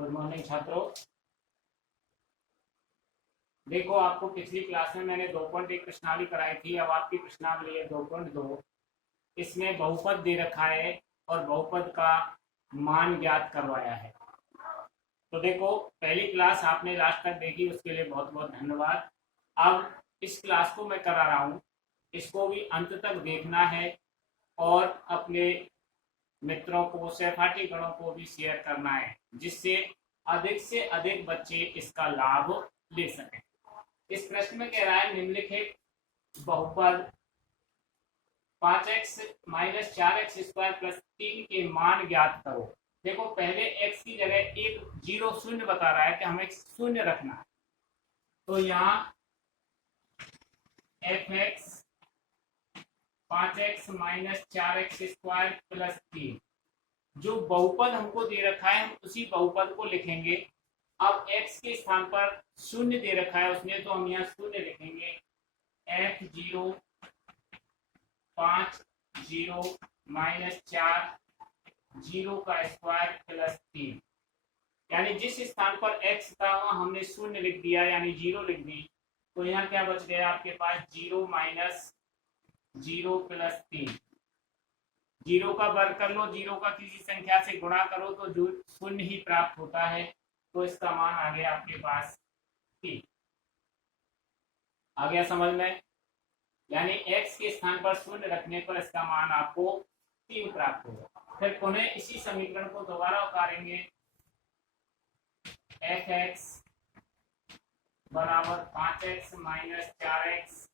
Good morning छात्रों। देखो, आपको पिछली क्लास में मैंने 2.1 प्रश्नावली कराई थी। अब आपकी प्रश्नावली है 2.2। इसमें बहुपद दे रखा है और बहुपद का मान ज्ञात करवाया है। तो देखो, पहली क्लास आपने लास्ट तक देखी, उसके लिए बहुत बहुत धन्यवाद। अब इस क्लास को मैं करा रहा हूँ, इसको भी अंत तक देखना है और अपने मित्रों को, सहपाठी गणों को भी शेयर करना है, जिससे अधिक से अधिक बच्चे इसका लाभ ले सकें। इस प्रश्न में कह रहा है निम्नलिखित बहुपद 5x minus 4x square plus 3 के मान ज्ञात करो। देखो, पहले x की जगह एक जीरो शून्य बता रहा है कि हमें शून्य रखना है। तो यहाँ fx 5x minus 4x square plus 3 जो बहुपद हमको दे रखा है, हम उसी बहुपद को लिखेंगे। अब x के स्थान पर शून्य दे रखा है उसने, तो हम यहाँ शून्य लिखेंगे। f0 5 0 माइनस 4 0 का स्क्वायर प्लस 3, यानी जिस स्थान पर x था वहां हमने शून्य लिख दिया, यानी 0 लिख दी। तो यहाँ क्या बच गया आपके पास? 0 माइनस 0 प्लस 3। 0 का वर्ग कर लो, 0 का किसी संख्या से गुणा करो तो जो शून्य ही प्राप्त होता है। तो इसका मान आ गया आपके पास 3। आ गया समझ में? यानी x के स्थान पर शून्य रखने पर इसका मान आपको 3 प्राप्त होगा। फिर पुनः इसी समीकरण को दोबारा उतारेंगे। fx बराबर 5x minus 4x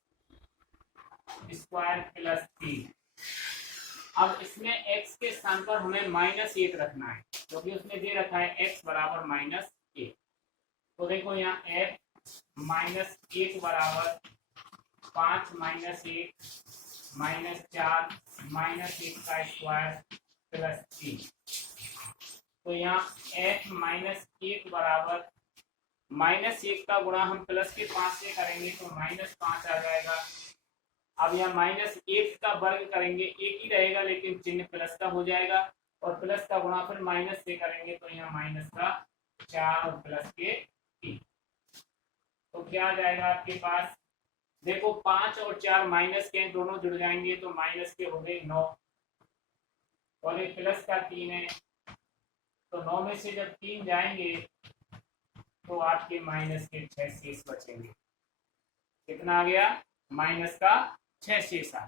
square plus 3। अब इसमें x के स्थान पर हमें -1 रखना है, क्योंकि उसने दे रखा है x बराबर -1। तो देखो यहाँ f-1 बराबर 5 माइनस 1 माइनस 4 माइनस 1 का स्क्वायर प्लस 3। तो यहाँ f-1 बराबर -1 का गुणा हम प्लस के 5 से करेंगे तो -5 आ जाएगा। अब यहाँ -1 का वर्ग करेंगे, एक ही रहेगा लेकिन चिन्ह प्लस का हो जाएगा, और प्लस का गुणा फिर माइनस से करेंगे तो यहाँ माइनस का 4 और प्लस के 3। तो क्या आ जाएगा आपके पास? देखो, 5 और 4 माइनस के दोनों जुड़ जाएंगे तो माइनस के हो गए 9, और एक प्लस का 3 है, तो 9 में से जब 3 जाएंगे तो आपके माइनस के 6 शेष बचेंगे। कितना आ गया? माइनस का 6 शेष आ।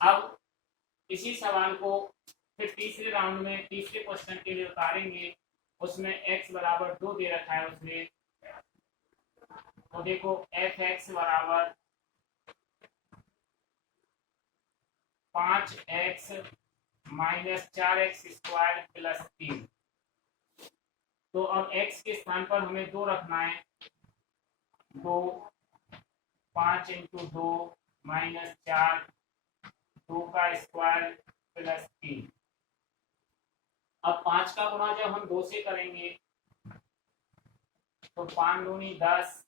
अब इसी सवाल को फिर तीसरे राउंड में, तीसरे क्वेश्चन के लिए उतारेंगे। उसमें x बराबर 2 दे रखा है उसने। तो देखो, fx बराबर 5x minus 4x square plus 3। तो अब x के स्थान पर हमें 2 रखना है। 2 5 इंटू 2 माइनस 4 2 का स्क्वायर प्लस 3। अब 5 का गुणा जब हम 2 से करेंगे तो 5 दूनी 10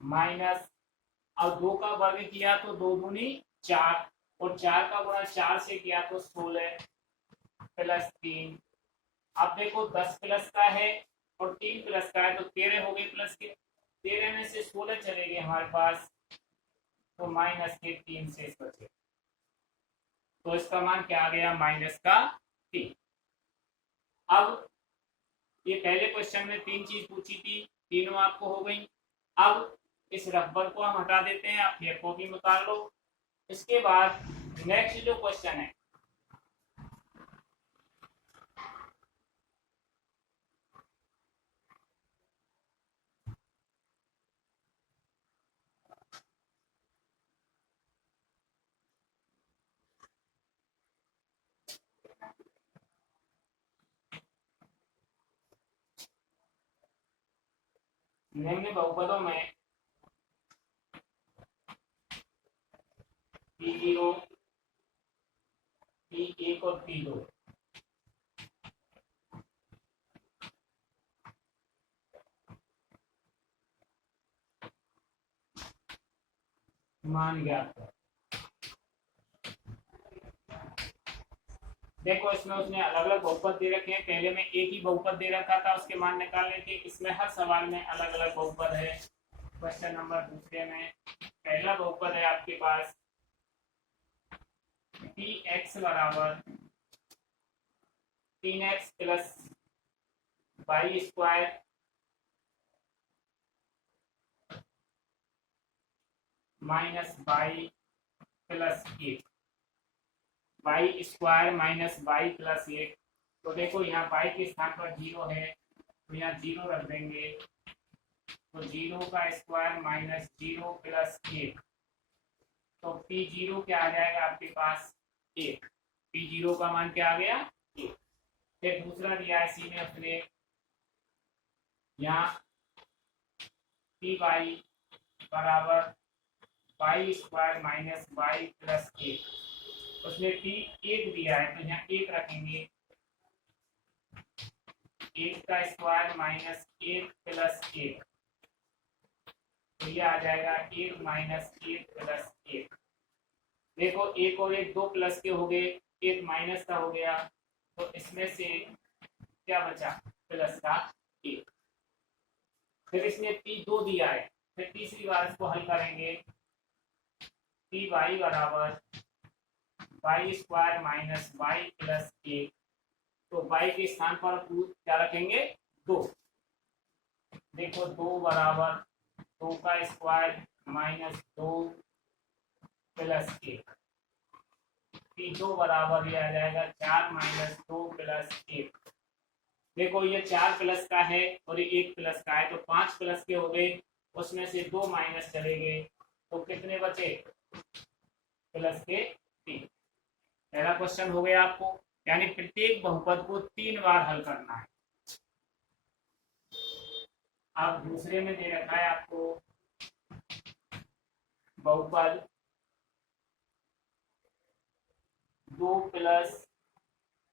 माइनस, अब 2 का वर्ग किया तो 2 दूनी 4, और 4 का गुणा 4 से किया तो 16 प्लस 3। अब देखो, 10 प्लस का है और 3 प्लस का है तो 13 हो गए प्लस के। 13 में से 16 चले गए हमारे पास, तो माइनस के 3 शेष बचे। तो इसका मान क्या आ गया? माइनस का 3। अब ये पहले क्वेश्चन में 3 चीज पूछी थी, तीनों आपको हो गई। अब इस रबर को हम हटा देते हैं, आप फिर कॉपी में उतार लो। इसके बाद नेक्स्ट जो क्वेश्चन है, निम्न बहुपदों में P0 P1 और P2 मान ज्ञात है। देखो इसमें उसने अलग अलग बहुपद दे रखे हैं, पहले में एक ही बहुपद दे रखा था, उसके मान निकालने थे। इसमें हर सवाल में अलग अलग बहुपद है। क्वेश्चन नंबर दूसरे में पहला बहुपद है आपके पास पी एक्स बराबर 3x plus Y square minus Y plus 1, Y square minus Y plus 1। तो देखो यहाँ वाई के स्थान पर 0 है, तो यहाँ 0 रख देंगे, तो 0 का स्क्वायर माइनस 0 प्लस 1, तो पी 0 क्या आ जाएगा आपके पास 1। पी 0 का मान क्या आ गया 1। फिर दूसरा दिया है सी में अपने, यहाँ पी वाई बराबर Y square minus Y plus 1, उसमें पी 1 दिया है, तो यहाँ 1 रखेंगे, 1 का स्क्वायर माइनस 1 प्लस 1, तो ये आ जाएगा 1 माइनस 1 प्लस 1। देखो 1 और 1 2 प्लस के हो गए, 1 माइनस का हो गया, तो इसमें से क्या बचा प्लस का 1। फिर इसने पी 2 दिया है, फिर तीसरी बार इसको हल करेंगे, पी वाई बराबर Y square minus Y plus 1, तो वाई के स्थान पर क्या रखेंगे 2। देखो 2 बराबर 2 का स्क्वायर माइनस 2 प्लस 1, पी 2 बराबर ये आ जाएगा 4 माइनस 2 प्लस 1। देखो ये 4 प्लस का है और ये 1 प्लस का है, तो 5 प्लस के हो गए, उसमें से 2 माइनस चले गए, तो कितने बचे प्लस के 3। पहला क्वेश्चन हो गया आपको, यानी प्रत्येक बहुपद को 3 बार हल करना है। अब दूसरे में दे रखा है आपको बहुपद 2 plus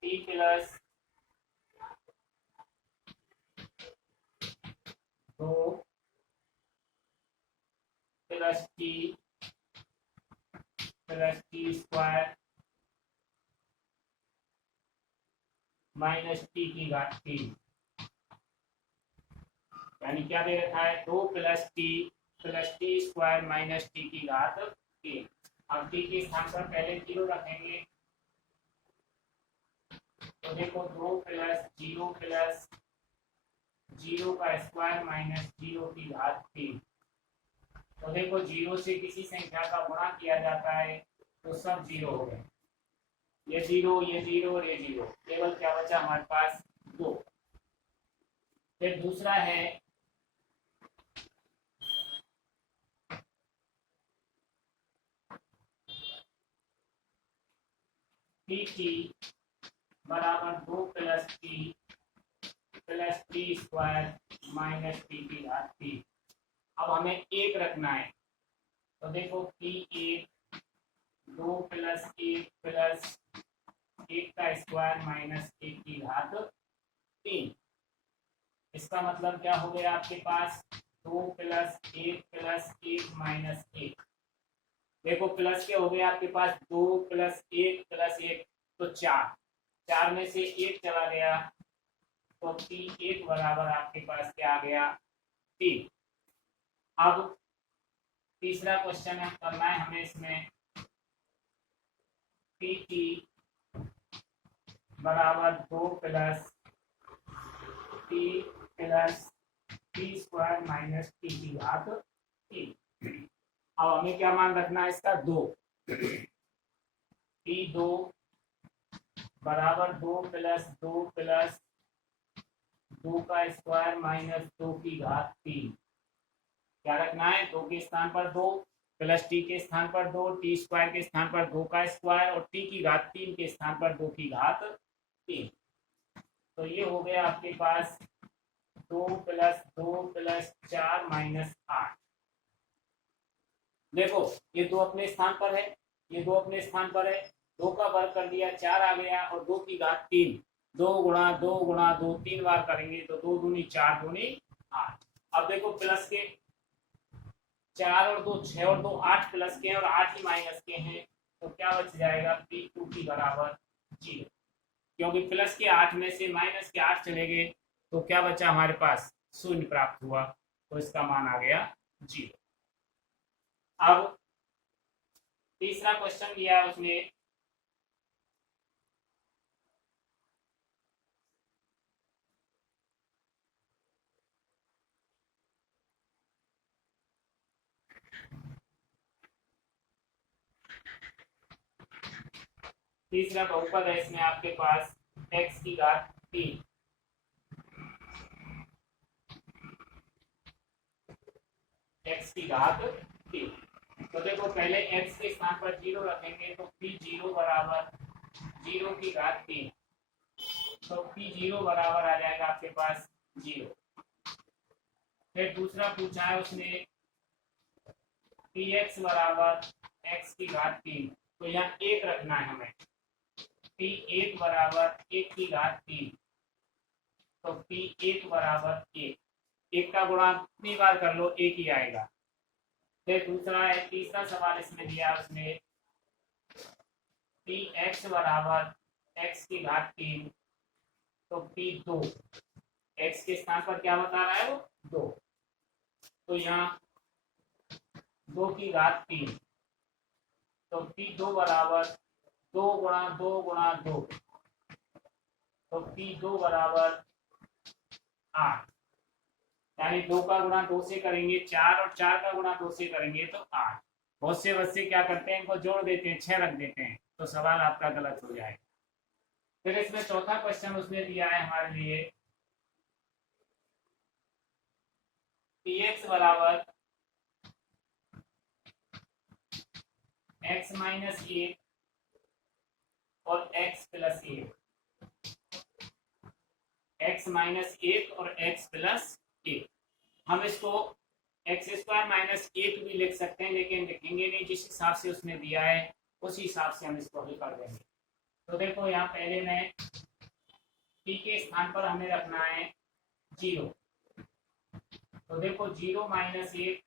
T plus 2 plus T square minus T की घात 3, यानी क्या दे रखा है 2 plus T square minus T की घात 3। अब टी के स्थान पर पहले 0 रखेंगे, तो देखो 2 प्लस 0 का स्क्वायर माइनस 0 की घात 3। तो देखो 0 से किसी संख्या का गुणा किया जाता है तो सब 0 हो गए, ये 0 और ये 0, केवल क्या बचा हमारे पास 2। फिर दूसरा है टी बराबर 2 plus T square minus T की घात 3। अब हमें 1 रखना है, तो देखो पी 1 2 प्लस 1 का स्क्वायर माइनस 1 की घात 3। इसका मतलब क्या हो गया आपके पास 2 प्लस 1 माइनस 1। देखो प्लस के हो गए आपके पास 2 प्लस 1 तो 4 में से 1 चला गया, तो पी 1 बराबर आपके पास क्या आ गया 3। अब तीसरा क्वेश्चन है करना है हमें, इसमें पी टी बराबर 2 plus T square minus T की घात 3। अब हमें क्या मान रखना है इसका 2। टी 2 बराबर 2 प्लस 2 का स्क्वायर माइनस 2 की घात 3। क्या रखना है 2 के स्थान पर 2 प्लस टी के स्थान पर 2, टी स्क्वायर के स्थान पर 2 का स्क्वायर और टी की घात 3 के स्थान पर 2 की घात 3। तो ये हो गया आपके पास 2 प्लस 4 माइनस 8। देखो ये 2 अपने स्थान पर है, ये 2 अपने स्थान पर है, 2 का वर्ग कर दिया 4 आ गया, और 2 की घात 3, 2 गुणा 2 गुणा 2 3 बार करेंगे तो 2 दूनी 4 दूनी 8। अब देखो प्लस के 4 और 2 6 और 2 8 प्लस के हैं और 8 ही माइनस के हैं, तो क्या बच जाएगा P2 की बराबर 0। क्योंकि प्लस के 8 में से माइनस के 8 चले गए तो क्या बचा हमारे पास, शून्य प्राप्त हुआ, तो इसका मान आ गया 0। अब तीसरा क्वेश्चन दिया है उसने, तीसरा बहुपद है इसमें आपके पास x की घात 3, x की घात 3। तो देखो पहले x के स्थान पर 0 रखेंगे तो p 0 बराबर 0 की घात 3, तो p 0 बराबर आ जाएगा आपके पास 0। फिर दूसरा पूछा है उसने px बराबर x की घात 3, तो यहाँ 1 रखना है हमें, p1 बराबर 1 की घात 3, तो p1 बराबर 1, 1 का गुणा कितनी बार कर लो 1 ही आएगा। फिर दूसरा है, तीसरा सवाल इसमें दिया उसने px बराबर x की घात 3, तो p2, x के स्थान पर क्या बता रहा है वो 2, तो यहाँ 2 की घात 3, तो p2 बराबर 2 गुणा 2 गुणा 2, तो p2 बराबर 8, यानी 2 का गुणा 2 से करेंगे 4 और 4 का गुणा 2 से करेंगे तो 8। बहुत से बच्चे क्या करते हैं, इनको जोड़ देते हैं, 6 रख देते हैं, तो सवाल आपका गलत हो जाएगा। फिर इसमें चौथा क्वेश्चन उसने दिया है हमारे लिए, px बराबर x माइनस 1 और x प्लस 1, x माइनस 1 और x प्लस 1। हम इसको एक्स स्क्वायर माइनस 1 भी लिख सकते हैं, लेकिन लिखेंगे नहीं, जिस हिसाब से उसने दिया है उस हिसाब से हम इसको हल कर देंगे। तो देखो यहाँ पहले में p के स्थान पर हमें रखना है 0, तो देखो 0 माइनस 1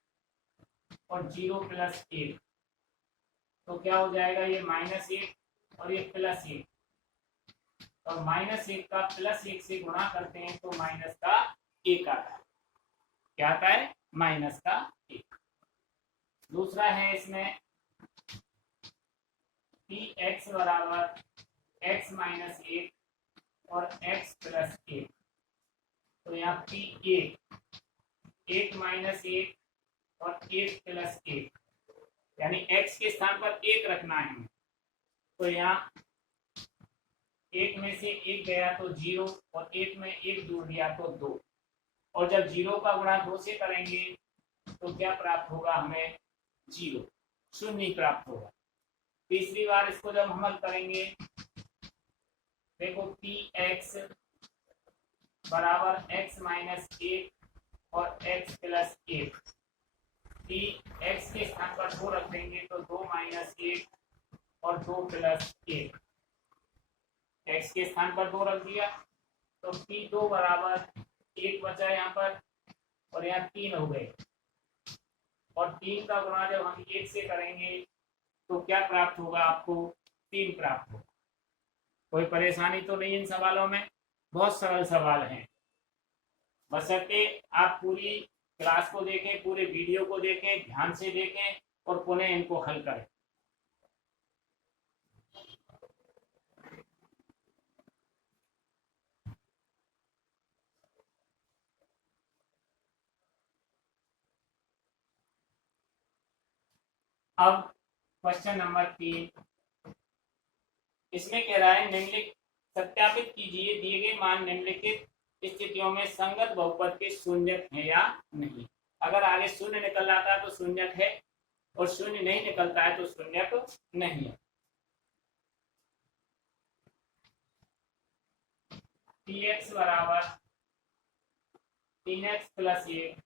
और 0 प्लस 1, तो क्या हो जाएगा, ये माइनस 1 और ये प्लस 1, और माइनस 1 का प्लस 1 से गुणा करते हैं तो माइनस का 1 आता है। क्या आता है, माइनस का 1। दूसरा है इसमें px बराबर x माइनस 1 और x प्लस 1, तो यहाँ p1, 1 माइनस 1 और 1 प्लस 1, यानी x के स्थान पर 1 रखना है हमें, तो यहाँ 1 में से 1 गया तो 0 और 1 में 1 दूर दिया तो 2, और जब 0 का गुणा 2 से करेंगे तो क्या प्राप्त होगा हमें, 0, शून्य प्राप्त होगा। तीसरी बार इसको जब हम हल करेंगे, देखो px बराबर x माइनस 1 और x प्लस 1, x के स्थान पर 2 रख देंगे तो 2 माइनस 1 और 2 प्लस 1, x के स्थान पर 2 रख दिया तो p2 बराबर 1 बचा यहाँ पर, और यहाँ 3 हो गए, और 3 का गुणा जब हम 1 से करेंगे तो क्या प्राप्त होगा आपको, 3 प्राप्त होगा। कोई परेशानी तो नहीं इन सवालों में, बहुत सरल सवाल हैं, बशर्ते आप पूरी क्लास को देखें, पूरे वीडियो को देखें, ध्यान से देखें और पुनः इनको हल करें। अब क्वेश्चन नंबर 3, इसमें कह रहा है निम्नलिखित सत्यापित कीजिए दिए गए मान निम्नलिखित स्थितियों में संगत बहुपद के शून्यक है या नहीं। अगर आगे शून्य निकल आता है तो शून्यक है, और शून्य नहीं निकलता है तो शून्यक नहीं है। px बराबर 3x प्लस 1,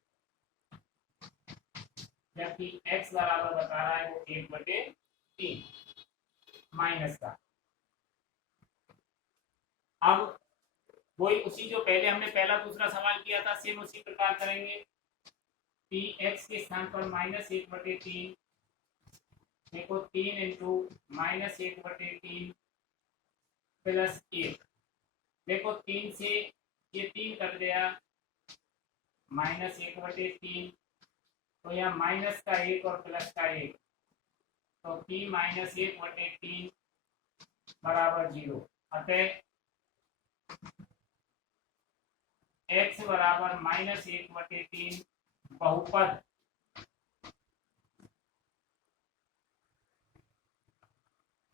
जबकि x बराबर बता रहा है वो 1/3 माइनस का। अब वही उसी जो पहले हमने पहला दूसरा सवाल किया था, सेम उसी प्रकार करेंगे। px के स्थान पर माइनस 1/3, देखो 3 इंटू माइनस 1/3 प्लस 1, देखो 3 से ये 3 कट गया, -1/3, तो यहाँ माइनस का 1 और प्लस का 1, तो p -1/3 बराबर 0। अतः x बराबर -1/3 बहुपद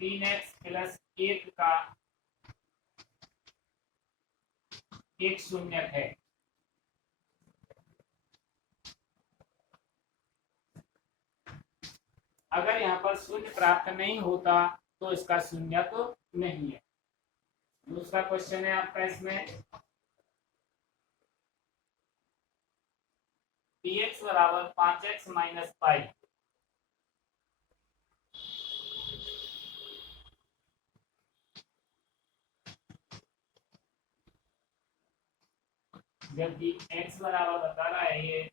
तीन एक्स प्लस 1 का एक शून्यक है। अगर यहाँ पर शून्य प्राप्त नहीं होता तो इसका शून्यक नहीं है। दूसरा क्वेश्चन है आपका इसमें px बराबर 5x माइनस पाई, जबकि x बराबर बता रहा है ये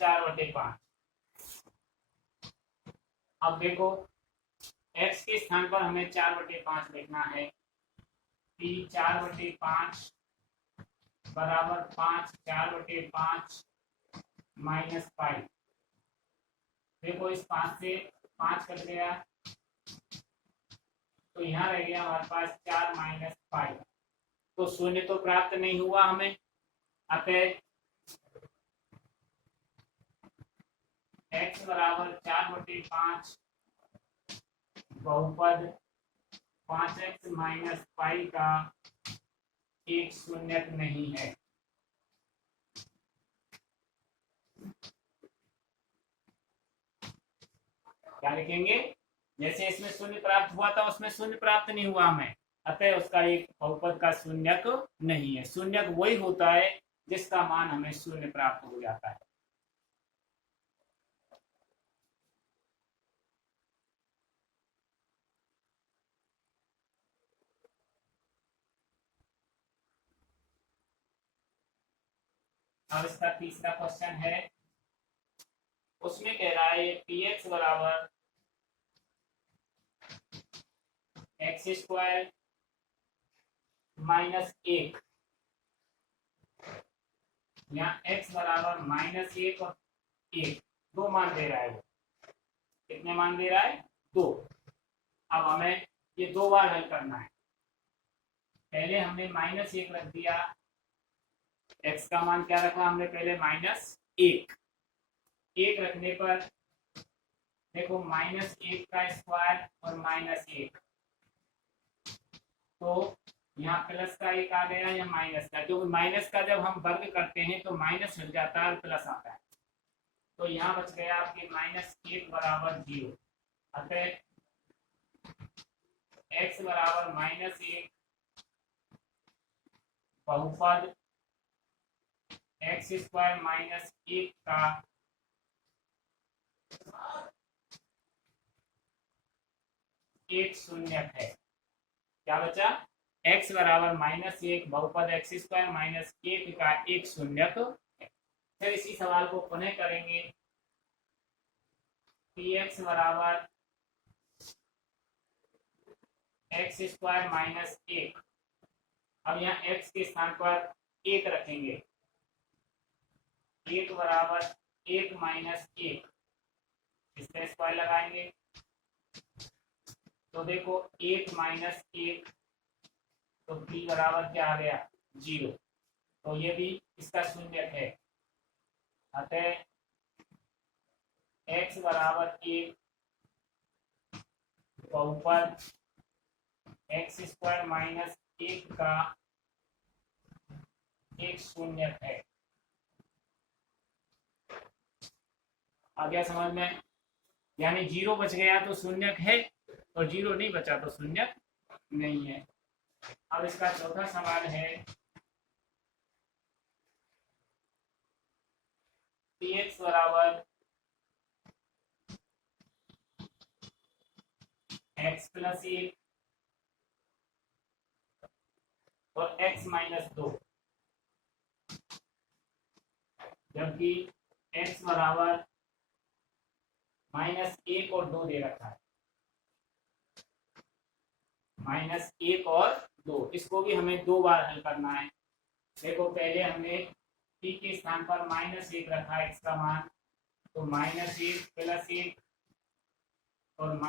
4/5। अब देखो x के स्थान पर हमें 4/5 लिखना है। p 4/5 बराबर 5 4/5 माइनस पाई। देखो इस 5 से 5 कट गया, तो यहाँ रह गया हमारे पास 4 माइनस पाई। तो शून्य तो प्राप्त नहीं हुआ हमें, अतः x बराबर 4/5 बहुपद 5x माइनस पाई का एक शून्यक नहीं है। क्या लिखेंगे? जैसे इसमें शून्य प्राप्त हुआ था उसमें शून्य प्राप्त नहीं हुआ हमें, अतः उसका एक बहुपद का शून्यक नहीं है। शून्यक वही होता है जिसका मान हमें शून्य प्राप्त हो जाता है। अब इसका तीसरा क्वेश्चन है, उसमें कह रहा है px बराबर x² माइनस 1, यहाँ x बराबर -1 और 1 दो मान दे रहा है। वो कितने मान दे रहा है? 2। अब हमें ये 2 बार हल करना है। पहले हमने -1 रख दिया, x का मान क्या रखा हमने पहले? -1। 1 रखने पर देखो -1 का स्क्वायर और -1, तो यहाँ प्लस का 1 आ गया या माइनस का, क्योंकि माइनस का जब हम वर्ग करते हैं तो माइनस हट जाता है और प्लस आता है। तो यहाँ बच गया आपके -1 बराबर 0। अतः x बराबर -1 बहुपद x² -1 का एक शून्यक है। क्या बचा? x बराबर -1 बहुपद x² -1 का एक शून्यक है। फिर इसी सवाल को पुनः करेंगे। px बराबर x² -1, अब यहाँ x के स्थान पर 1 रखेंगे। 1 बराबर 1 माइनस 1, इसका स्क्वायर लगाएंगे तो देखो 1 माइनस 1, तो p बराबर क्या आ गया? 0। तो ये भी इसका शून्यक है। अतः x बराबर 1 बहुपद x² -1 का एक शून्यक है। आ गया समझ में? यानी 0 बच गया तो शून्यक है और 0 नहीं बचा तो शून्यक नहीं है। अब इसका चौथा सवाल है, px बराबर x प्लस 1 और x माइनस 2, जबकि x बराबर -1 और 2 दे रखा है। -1 और 2, इसको भी हमें 2 बार हल करना है। देखो पहले हमने t के स्थान पर -1 रखा है x का मान, तो -1 + 1 और